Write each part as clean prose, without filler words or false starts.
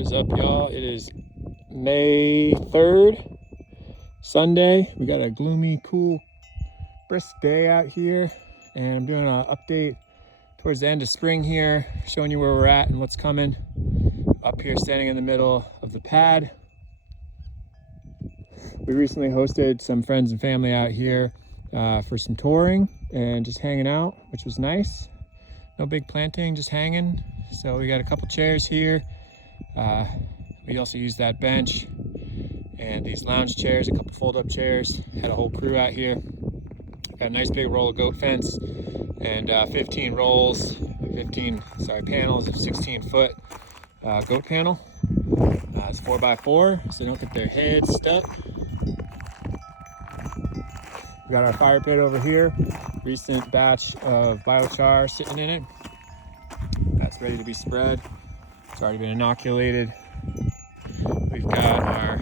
What is up, y'all? It is May 3rd, Sunday. We got a gloomy, cool, brisk day out here, and I'm doing an update towards the end of spring here, showing you where we're at and what's coming. Up here, standing in the middle of the pad. We recently hosted some friends and family out here for some touring and just hanging out, which was nice. No big planting, just hanging. So we got a couple chairs here. We also used that bench and these lounge chairs, a couple fold-up chairs. Had a whole crew out here. Got a nice big roll of goat fence and 15 panels of 16-foot goat panel. It's 4x4, so they don't get their heads stuck. We got our fire pit over here. Recent batch of biochar sitting in it. That's ready to be spread. It's already been inoculated. We've got our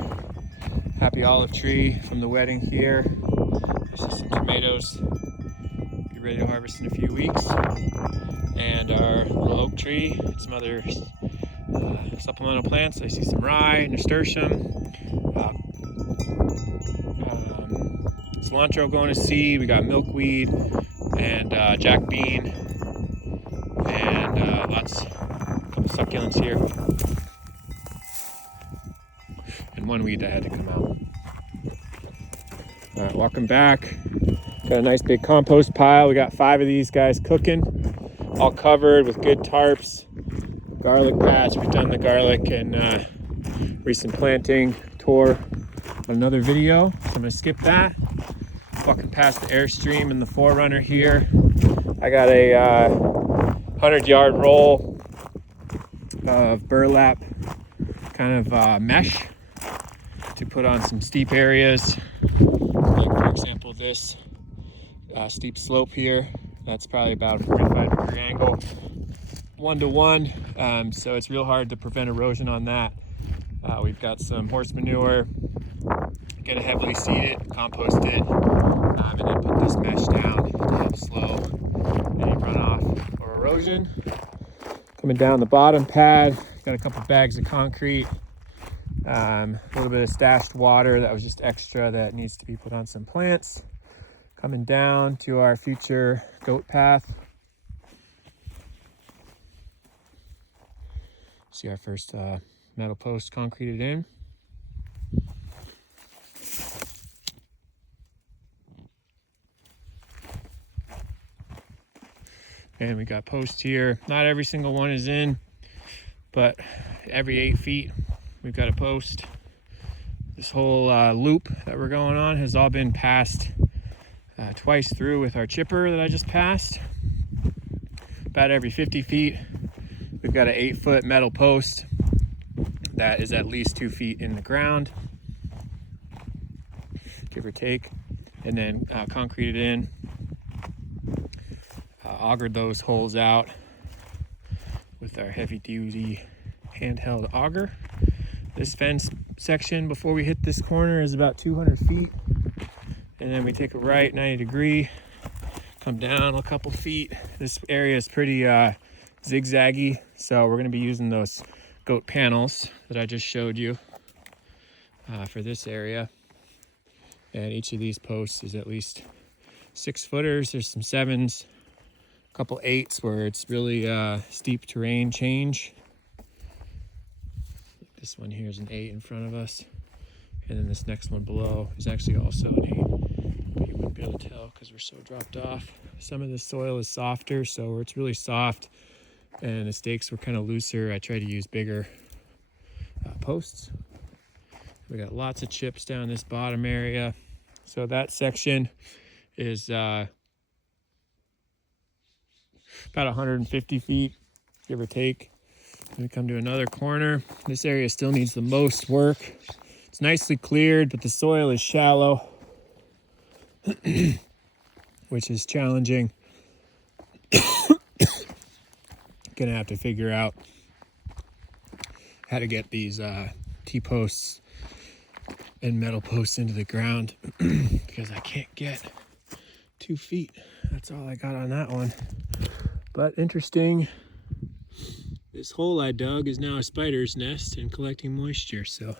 happy olive tree from the wedding here. There's just some tomatoes. Be ready to harvest in a few weeks. And our little oak tree, and some other supplemental plants. I see some rye, nasturtium, cilantro going to seed. We got milkweed and jack bean, and a couple succulents here, and one weed that had to come out. All right, welcome back. Got a nice big compost pile. We got 5 of these guys cooking, all covered with good tarps. Garlic patch. We've done the garlic and recent planting tour on another video, so I'm gonna skip that. Walking past the Airstream and the Forerunner here. I got a 100-yard roll of burlap kind of mesh to put on some steep areas. Like, for example, this steep slope here. That's probably about a 45-degree angle, 1-to-1. So it's real hard to prevent erosion on that. We've got some horse manure. Gonna heavily seed it, compost it, and then put this mesh down to help slow any runoff or erosion. Coming down the bottom pad, got a couple bags of concrete, a little bit of stashed water that was just extra that needs to be put on some plants. Coming down to our future goat path. See our first metal post concreted in. And we got posts here. Not every single one is in, but every 8 feet, we've got a post. This whole loop that we're going on has all been passed twice through with our chipper that I just passed. About every 50 feet, we've got an 8-foot metal post that is at least 2 feet in the ground, give or take, and then concreted in. Augered those holes out with our heavy-duty handheld auger. This fence section before we hit this corner is about 200 feet, and then we take a right 90 degree, come down a couple feet. This area is pretty zigzaggy, so we're going to be using those goat panels that I just showed you for this area. And each of these posts is at least 6-footers. There's some 7s, couple 8s where it's really steep terrain change. This one here is an 8 in front of us, and then this next one below is actually also an 8, but you wouldn't be able to tell because we're so dropped off. Some of the soil is softer, so where it's really soft and the stakes were kind of looser, I try to use bigger posts. We got lots of chips down this bottom area, so that section is about 150 feet, give or take. Then we come to another corner. This area still needs the most work. It's nicely cleared, but the soil is shallow, which is challenging. Gonna have to figure out how to get these T-posts and metal posts into the ground because I can't get 2 feet. That's all I got on that one. But interesting This hole I dug is now a spider's nest and collecting moisture. So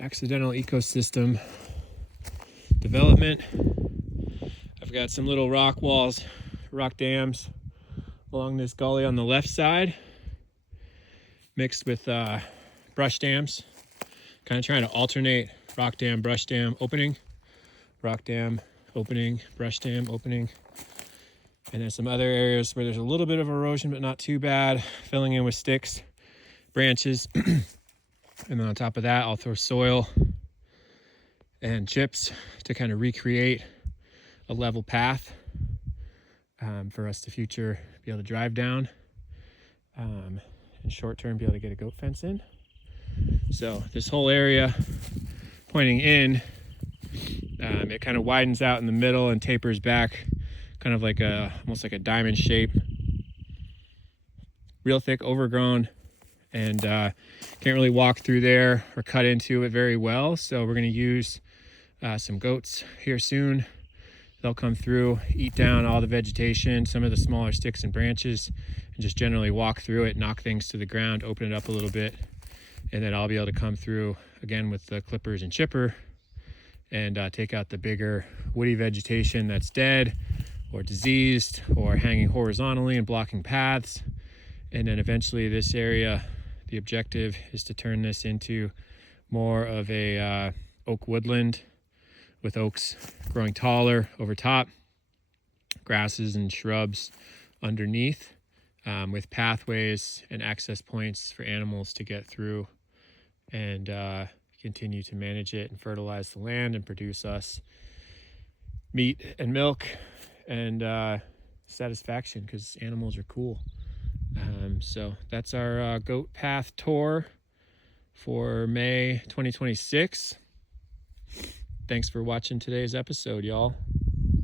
accidental ecosystem development. I've got some little rock walls, rock dams along this gully on the left side, mixed with brush dams. Kind of trying to alternate rock dam, brush dam, opening, rock dam, opening, brush dam, opening. And then some other areas where there's a little bit of erosion, but not too bad, filling in with sticks, branches. And then on top of that, I'll throw soil and chips to kind of recreate a level path for us to future be able to drive down. In short term, be able to get a goat fence in. So this whole area pointing in, it kind of widens out in the middle and tapers back, kind of like almost like a diamond shape. Real thick, overgrown, and can't really walk through there or cut into it very well. So we're going to use some goats here soon. They'll come through, eat down all the vegetation, some of the smaller sticks and branches, and just generally walk through it, knock things to the ground, open it up a little bit. And then I'll be able to come through again with the clippers and chipper and take out the bigger woody vegetation that's dead or diseased or hanging horizontally and blocking paths. And then eventually this area, the objective is to turn this into more of a oak woodland with oaks growing taller over top, grasses and shrubs underneath, with pathways and access points for animals to get through and continue to manage it and fertilize the land and produce us meat and milk and satisfaction, because animals are cool. So that's our goat path tour for May 2026. Thanks for watching today's episode, y'all.